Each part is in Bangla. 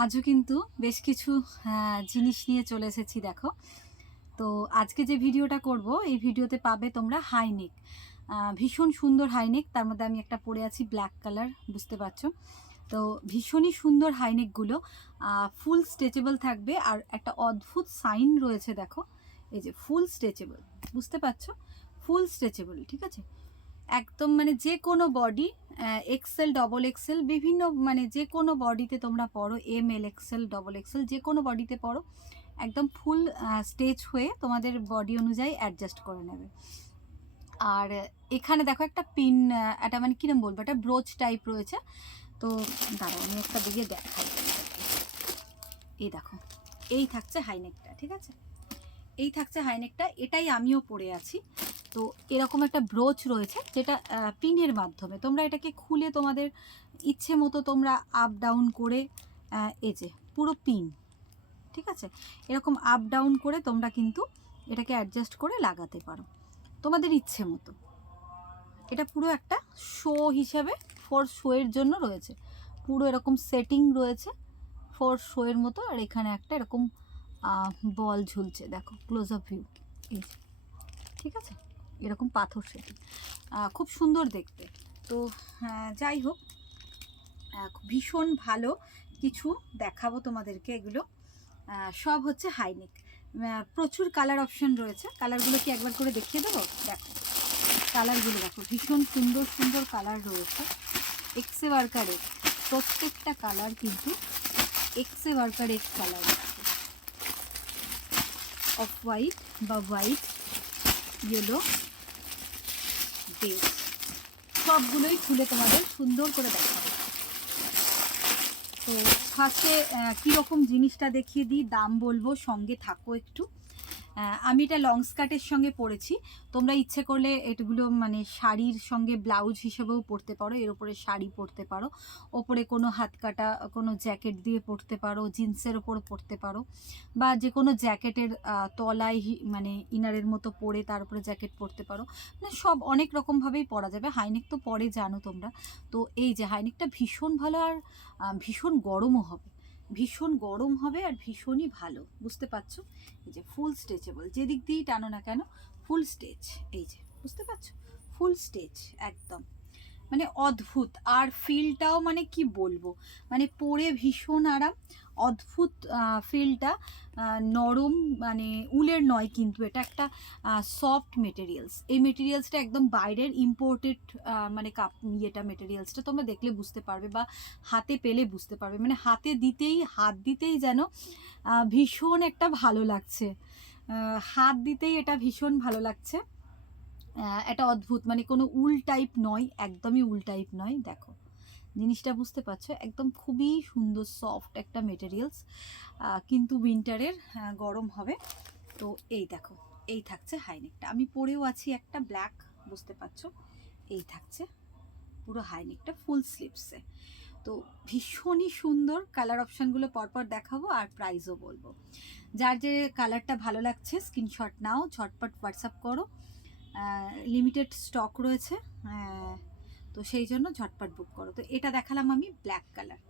আজও কিন্তু বেশ কিছু জিনিস নিয়ে চলে এসেছি দেখো। তো আজকে যে ভিডিওটা করব এই ভিডিওতে পাবে তোমরা হাইনেক, ভীষণ সুন্দর হাইনেক। তার মধ্যে আমি একটা পরে আছি ব্ল্যাক কালার, বুঝতে পারছো। তো ভীষণই সুন্দর হাইনেকগুলো, ফুল স্ট্রেচেবল থাকবে। আর একটা অদ্ভুত সাইন রয়েছে দেখো, এই যে ফুল স্ট্রেচেবল, বুঝতে পারছো, ফুল স্ট্রেচেবল, ঠিক আছে। একদম মানে যে কোনো বডি, এক্সেল ডবল এক্সেল বিভিন্ন, মানে যে কোনো বডিতে তোমরা পরো, M L XL double XL যে কোনো বডিতে পরো, একদম ফুল স্টেচ হয়ে তোমাদের বডি অনুযায়ী অ্যাডজাস্ট করে নেবে। আর এখানে দেখো একটা পিন, একটা মানে কিরম বলবো, একটা ব্রোচ টাইপ রয়েছে। তো দাঁড়াও আমি একটা দিকে দেখাই। এই দেখো, এই থাকছে হাইনেকটা, ঠিক আছে, এই থাকছে হাইনেকটা, এটাই আমিও পরে আছি। তো এরকম একটা ব্রোচ রয়েছে যেটা পিনের মাধ্যমে তোমরা এটাকে খুলে তোমাদের ইচ্ছে মতো তোমরা আপ ডাউন করে, এই যে পুরো পিন, ঠিক আছে, এরকম আপ ডাউন করে তোমরা কিন্তু এটাকে অ্যাডজাস্ট করে লাগাতে পারো তোমাদের ইচ্ছে মতো। এটা পুরো একটা শো হিসাবে, ফর শোয়ের জন্য রয়েছে, পুরো এরকম সেটিং রয়েছে ফর শোয়ের মতো। আর এখানে একটা এরকম বল ঝুলছে, দেখো ক্লোজ আপ ভিউ, এই যে, ঠিক আছে, এরকম পাথর সেটিং, খুব সুন্দর দেখতে। তো যাই হোক, ভীষণ ভালো কিছু দেখাবো তোমাদেরকে। এগুলো সব হচ্ছে হাইনেক, প্রচুর কালার অপশন রয়েছে। কালারগুলো কি একবার করে দেখিয়ে দেবো? দেখো কালারগুলো দেখো, ভীষণ সুন্দর সুন্দর কালার রয়েছে। এক্সে ওয়ার্কার এক্স, প্রত্যেকটা কালার কিন্তু এক্সে worker x colour, off white বা হোয়াইট, ইয়েলো, বেজ, সবগুলোই খুলে তোমাদের সুন্দর করে দেখাবো। তো ফার্স্টে কীরকম জিনিসটা দেখিয়ে দিই, দাম বলবো, সঙ্গে থাকো একটু। আমি এটা লং স্কার্টের সঙ্গে পরেছি, তোমরা ইচ্ছে করলে এগুলো মানে শাড়ির সঙ্গে ব্লাউজ হিসেবেও পরতে পারো, এর ওপরে শাড়ি পরতে পারো, ওপরে কোনো হাত কাটা কোনো জ্যাকেট দিয়ে পরতে পারো, জিন্সের ওপর পরতে পারো, বা যে কোনো জ্যাকেটের তলায় মানে ইনারের মতো পরে তার উপরে জ্যাকেট পরতে পারো, মানে সব অনেক রকমভাবেই পরা যাবে। হাইনেক তো পরে জানো তোমরা। তো এই যে হাইনেকটা ভীষণ ভালো, আর ভীষণ গরমও হবে, ভীষণ গরম হবে আর ভীষণই ভালো, বুঝতে পারছো। এই যে ফুল স্ট্রেচেবল, যেদিক দিয়েই টানো না কেন ফুল স্টেচ, এই যে বুঝতে পারছো, ফুল স্টেচ একদম, মানে অদ্ভুত। আর ফিলটাও মানে কি বলবো, মানে পরে ভীষণ আরাম, অদ্ভুত ফিলটা, নরম, মানে উলের নয় কিন্তু এটা একটা সফট মেটেরিয়ালস। এই মেটেরিয়ালসটা একদম বাইরের ইম্পোর্টেড, মানে ইয়েটা মেটেরিয়ালসটা তোমরা দেখলে বুঝতে পারবে বা হাতে পেলে বুঝতে পারবে, মানে হাতে দিতেই, হাত দিতেই যেন ভীষণ একটা ভালো লাগছে, হাত দিতেই এটা ভীষণ ভালো লাগছে। এটা অদ্ভুত, মানে কোনো উল টাইপ নয়, একদমই উল টাইপ নয়, দেখো জিনিসটা বুঝতে পারছো, একদম খুবই সুন্দর সফট একটা মেটেরিয়ালস, কিন্তু উইন্টারের গরম হবে। তো এই দেখো, এই থাকছে হাইনেকটা, আমি পরেও আছি একটা ব্ল্যাক, বুঝতে পারছো, এই থাকছে পুরো হাইনেকটা ফুল স্লিভসে। তো ভীষণই সুন্দর, কালার অপশানগুলো পরপর দেখাবো আর প্রাইসও বলবো। যার যে কালারটা ভালো লাগছে স্ক্রিনশট নাও, ঝটপট হোয়াটসঅ্যাপ করো, লিমিটেড স্টক রয়েছে, তো সেই জন্য ঝটপট বুক করো। তো এটা দেখালাম আমি ব্ল্যাক কালার,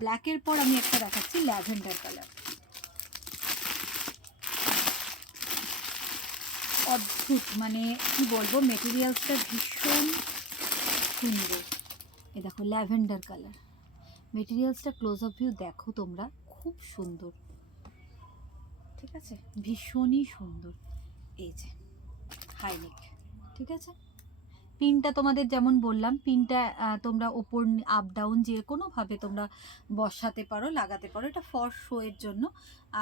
ব্ল্যাকের পর আমি একটা দেখাচ্ছি ল্যাভেন্ডার কালার, অদ্ভুত, মানে কি বলবো, মেটেরিয়ালসটা ভীষণ সুন্দর। এ দেখো ল্যাভেন্ডার কালার, মেটেরিয়ালসটা ক্লোজ আপ ভিউ দেখো তোমরা, খুব সুন্দর, ঠিক আছে, ভীষণই সুন্দর। এই যে হাইনেক, ঠিক আছে, পিনটা তোমাদের যেমন বললাম, পিনটা তোমরা ওপর আপ ডাউন যে কোনোভাবে তোমরা বসাতে পারো, লাগাতে পারো, এটা ফর শো এর জন্য,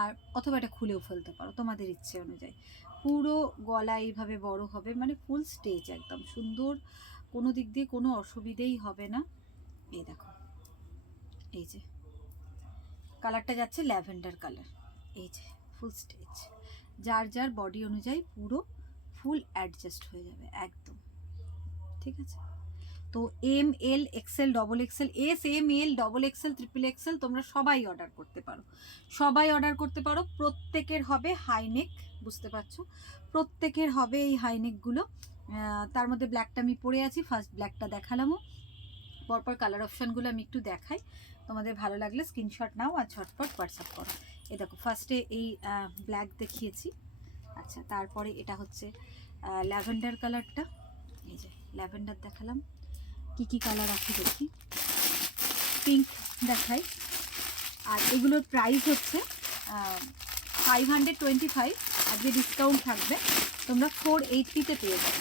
আর অথবা এটা খুলেও ফেলতে পারো তোমাদের ইচ্ছে অনুযায়ী। পুরো গলা এইভাবে বড় হবে, মানে ফুল স্টেজ একদম সুন্দর, কোনো দিক দিয়ে কোনো অসুবিধেই হবে না। এই দেখো, এই যে কালারটা যাচ্ছে ল্যাভেন্ডার কালার, এই যে ফুল স্টেজ, যার যার বডি অনুযায়ী পুরো ফুল অ্যাডজাস্ট হয়ে যাবে একদম, ঠিক আছে। তো M L XL double XL, S M L double XL triple XL তোমরা সবাই অর্ডার করতে পারো, সবাই অর্ডার করতে পারো, প্রত্যেকের হবে হাইনেক, বুঝতে পারছো, প্রত্যেকের হবে এই হাইনেকগুলো। তার মধ্যে ব্ল্যাকটা আমি পরে আছি, ফার্স্ট ব্ল্যাকটা দেখালামও, পরপর কালার অপশানগুলো আমি একটু দেখাই, তোমাদের ভালো লাগলে স্ক্রিনশট নাও আর ঝটপট হোয়াটসঅ্যাপ করো। এই দেখো ফার্স্টে এই ব্ল্যাক দেখিয়েছি, আচ্ছা তারপরে এটা হচ্ছে ল্যাভেন্ডার কালারটা, এই যে ল্যাভেন্ডার দেখালাম, কি কালার আছে দেখি, পিঙ্ক দেখাই। আর এগুলোর প্রাইস হচ্ছে 525, আজকে ডিসকাউন্ট থাকবে, তোমরা 480-তে পেয়ে যাবে,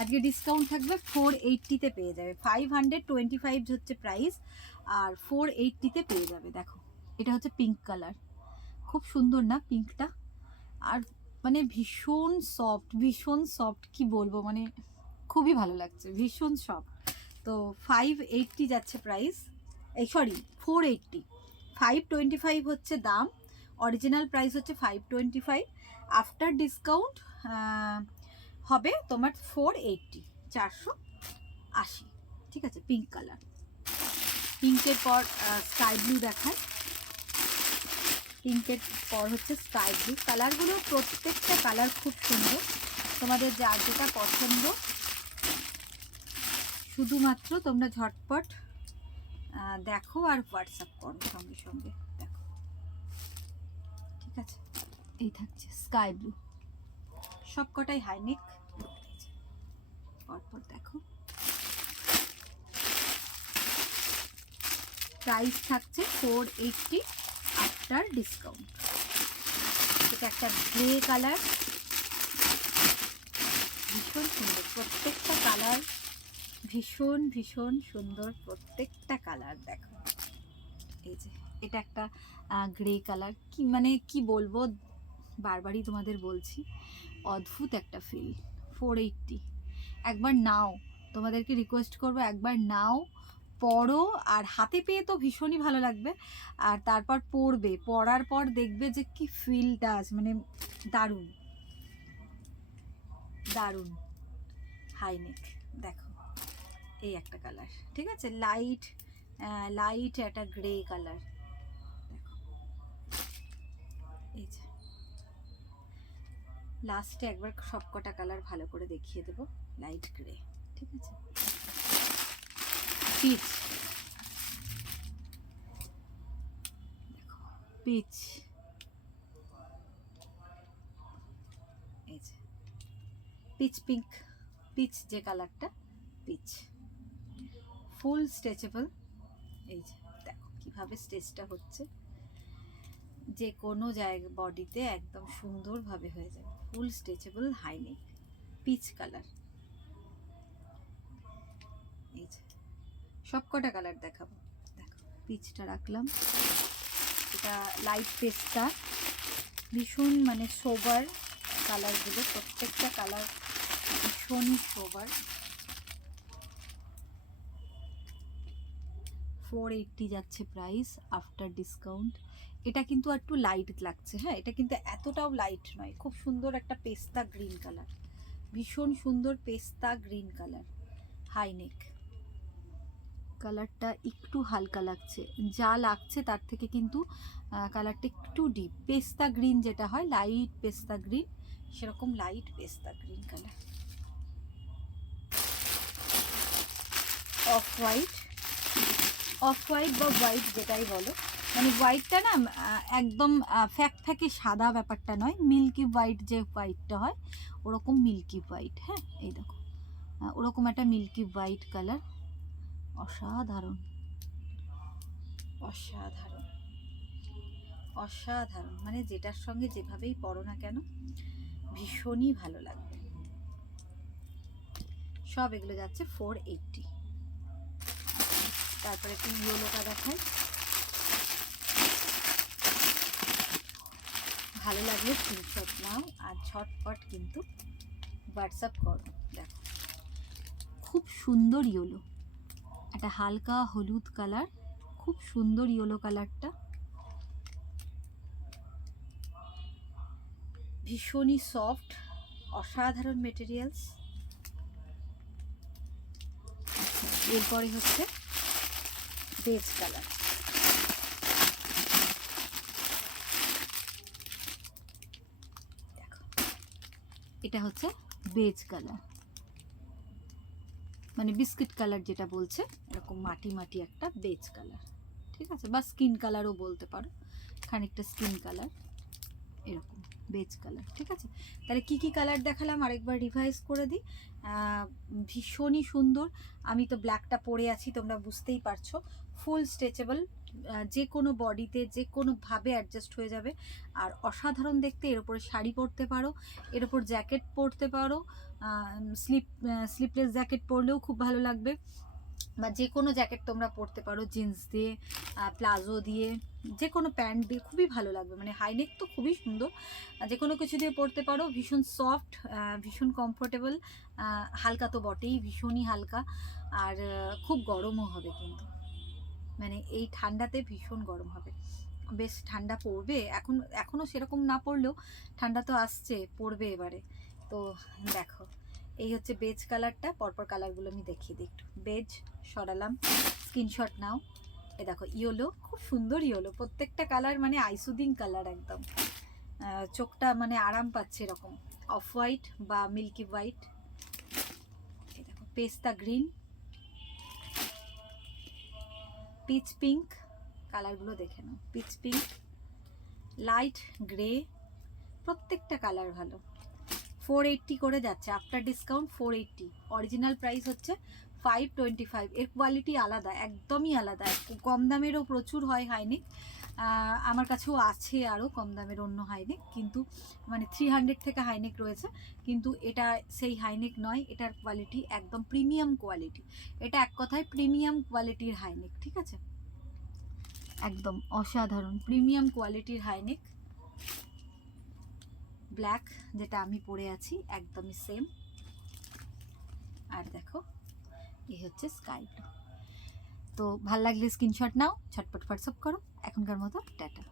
আজকে ডিসকাউন্ট থাকবে 480-তে পেয়ে যাবে। 525 হচ্ছে প্রাইস আর 480-তে পেয়ে যাবে। দেখো এটা হচ্ছে পিঙ্ক কালার, খুব সুন্দর না পিঙ্কটা, আর মানে ভীষণ সফট, কি বলবো, মানে খুবই ভালো লাগছে, ভীষণ সফট। তো 580 যাচ্ছে প্রাইস, এই সরি 480, 525 হচ্ছে দাম, অরিজিনাল প্রাইস হচ্ছে 525, আফটার ডিসকাউন্ট হবে তোমার 480, 480, ঠিক আছে। পিঙ্ক কালার, পিঙ্কের পর স্কাই ব্লু দেখায়, পিঙ্কের পর হচ্ছে স্কাই ব্লু। কালারগুলো প্রত্যেকটা কালার খুব সুন্দর, তোমাদের যার যেটা পছন্দ শুধুমাত্র তোমরা ঝটপট দেখো আর হোয়াটসঅ্যাপ করো সঙ্গে সঙ্গে, দেখো ঠিক আছে। এই থাকছে স্কাই ব্লু, সবকটাই হাইনেক, পরপর দেখো। প্রাইস থাকছে 480 আফটার ডিসকাউন্ট। এটা একটা গ্রে কালার, ভীষণ সুন্দর, প্রত্যেকটা কালার ভীষণ সুন্দর, প্রত্যেকটা কালার দেখো। এই যে এটা একটা গ্রে কালার, কি মানে কি বলবো, বারবারই তোমাদের বলছি, অদ্ভুত একটা ফিল। 480, একবার নাও, তোমাদেরকে রিকোয়েস্ট করবো একবার নাও, পরো, আর হাতে পেয়ে তো ভীষণই ভালো লাগবে, আর তারপর পরার পর দেখবে যে কি ফিলটা আছে, মানে দারুণ হাইনেক। দেখো এই একটা কালার, ঠিক আছে, লাইট একটা গ্রে কালার, দেখো এই যে লাস্টে একবার সবকটা কালার ভালো করে দেখিয়ে দেবো। লাইট গ্রে, ঠিক আছে, পিচ, দেখো পিচ, এই যে পিচ পিঙ্ক, পিচ যে কালারটা, পিচ ফুল স্ট্রেচেবল। এই যে দেখো কিভাবে স্টেচটা হচ্ছে, যে কোনো জায়গা বডিতে একদম সুন্দরভাবে হয়ে যাবে, ফুল স্ট্রেচেবল হাইনেক, পিচ কালার। এই যে সবকটা কালার দেখাবো, দেখো পিচটা রাখলাম, এটা লাইট পেস্তা, ভীষণ মানে সোবার কালারগুলো, প্রত্যেকটা কালার ভীষণই সোবার। 480 যাচ্ছে প্রাইস আফটার ডিসকাউন্ট। এটা কিন্তু একটু লাইট লাগছে, হ্যাঁ এটা কিন্তু এতটাও লাইট নয়, খুব সুন্দর একটা পেস্তা গ্রিন কালার, ভীষণ সুন্দর পেস্তা গ্রিন কালার, হাইনেক। কালারটা একটু হালকা লাগছে, যা লাগছে তার থেকে কিন্তু কালারটা একটু ডিপ, পেস্তা গ্রিন যেটা হয়, লাইট পেস্তা গ্রিন, সেরকম লাইট পেস্তা গ্রিন কালার। অফ হোয়াইট বা হোয়াইট যেটাই বলো, মানে হোয়াইটটা না একদম ফ্যাকে সাদা ব্যাপারটা নয়, মিল্কি হোয়াইট যে হোয়াইটটা হয় ওরকম মিল্কি হোয়াইট, হ্যাঁ এই দেখো ওরকম একটা মিল্কি হোয়াইট কালার, অসাধারণ, মানে যেটার সঙ্গে যেভাবেই পরো না কেন ভীষণই ভালো লাগবে। সব এগুলো যাচ্ছে 480। তারপরে একটু ইয়েলোটা দেখাই, ভালো লাগলে স্ক্রিনশট নাও আর ঝটপট কিন্তু হোয়াটসঅ্যাপ করো। দেখো খুব সুন্দর ইয়েলো, একটা হালকা হলুদ কালার, খুব সুন্দর ইয়েলো কালারটা, ভীষণই সফট, অসাধারণ মেটেরিয়ালস। এরপরে হচ্ছে বেজ কালার, দেখো এটা হচ্ছে বেজ কালার, মানে বিস্কিট কালার যেটা বলছে, এরকম মাটি মাটি একটা বেজ কালার, ঠিক আছে, বা স্কিন কালারও বলতে পারো, খানিকটা স্কিন কালার, এরকম বেজ কালার, ঠিক আছে। তাহলে কি কি কালার দেখালাম আরেকবার রিভাইজ করে দিই। ভীষণই সুন্দর। আমি তো ব্ল্যাকটা পরে আছি, তোমরা বুঝতেই পারছো। ফুল স্ট্রেচেবল, যে কোনো বডিতে যে কোনোভাবে অ্যাডজাস্ট হয়ে যাবে, আর অসাধারণ দেখতে। এর উপরে শাড়ি পরতে পারো, এর উপর জ্যাকেট পরতে পারো, স্লিপলেস জ্যাকেট পরলেও খুব ভালো লাগবে, বা যে কোনো জ্যাকেট তোমরা পরতে পারো জিন্স দিয়ে, প্লাজো দিয়ে, যে কোনো প্যান্ট দিয়ে, খুবই ভালো লাগবে। মানে হাইনেক তো খুবই সুন্দর, যে কোনো কিছু দিয়ে পরতে পারো। ভীষণ সফট, ভীষণ কমফোর্টেবল, হালকা তো বটেই, ভীষণই হালকা, আর খুব গরমও হবে কিন্তু, মানে এই ঠান্ডাতে ভীষণ গরম হবে, বেশ ঠান্ডা পড়বে। এখনও সেরকম না পড়লেও ঠান্ডা তো আসছে, পড়বে এবারে। তো দেখো, এই হচ্ছে বেজ কালারটা। পরপর কালারগুলো আমি দেখিয়ে দিই একটু। বেজ সরালাম, স্ক্রিনশট নাও। এ দেখো ইয়েলো, খুব সুন্দর ইয়েলো, প্রত্যেকটা কালার মানে আইসুদিং কালার একদম, চোখটা মানে আরাম পাচ্ছে এরকম। অফ হোয়াইট বা মিল্কি হোয়াইট, এই দেখো পেস্তা গ্রিন, পিচ পিঙ্ক, কালারগুলো দেখে নাও। পিচ পিঙ্ক, লাইট গ্রে, প্রত্যেকটা কালার ভালো। 480 করে যাচ্ছে আফটার ডিসকাউন্ট, 480। অরিজিনাল প্রাইস হচ্ছে 525। এর কোয়ালিটি আলাদা, একদমই আলাদা। কম দামেরও প্রচুর হয় হাইনেক, আমার কাছেও আছে আরও কম দামের অন্য হাইনেক, কিন্তু মানে 300 থেকে হাইনেক রয়েছে, কিন্তু এটা সেই হাইনেক নয়। এটার কোয়ালিটি একদম প্রিমিয়াম কোয়ালিটি, এটা এক কথায় প্রিমিয়াম কোয়ালিটির হাইনেক, ঠিক আছে, একদম অসাধারণ প্রিমিয়াম কোয়ালিটির হাইনেক। ব্ল্যাক যেটা আমি পরে আছি একদমই সেম। আর দেখো এই হচ্ছে স্কাই ব্লু। তো ভাল লাগলে স্ক্রিনশট নাও, ঝটপট হোয়াটসঅ্যাপ করো। এখনকার মতো টাটা।